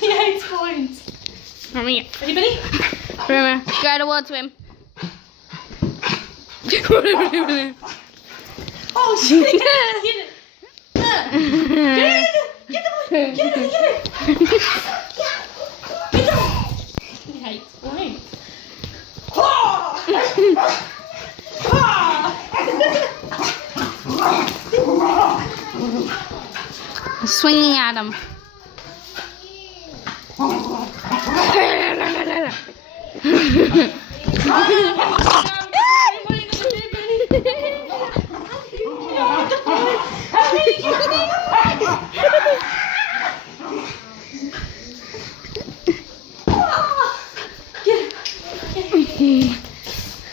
Yeah, it's points. Mommy. Anybody? Remember, go towards him. Oh shit! Get it! Get it! Get the one! Get it! Get it! Get the one! He hates points. Swinging at him.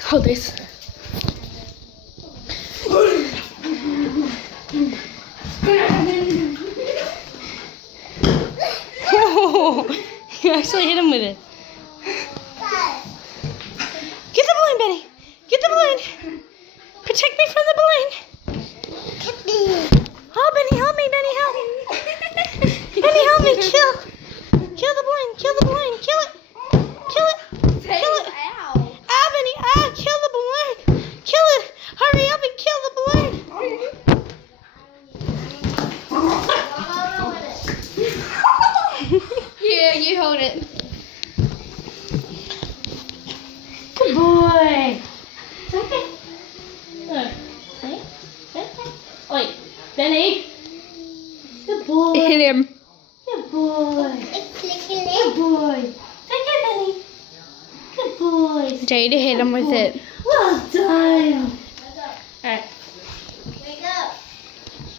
Hold this. Oh, you actually hit him with it. Get the balloon, Benny. Get the balloon. Protect me from the balloon. Oh, Benny, help me. Benny, help me. Benny, help me. Kill the balloon. Kill the balloon. Kill it. Kill it. Kill it. Ah, Benny. Ah, kill the balloon. Kill it. Hurry up and kill the balloon. Yeah, you hold it. Good boy. Okay. Look. Hey. Oi, Benny. Good boy. Hit him. Good boy. Good boy. Take it, Benny. Good boy. Jada hit him with it. Well done.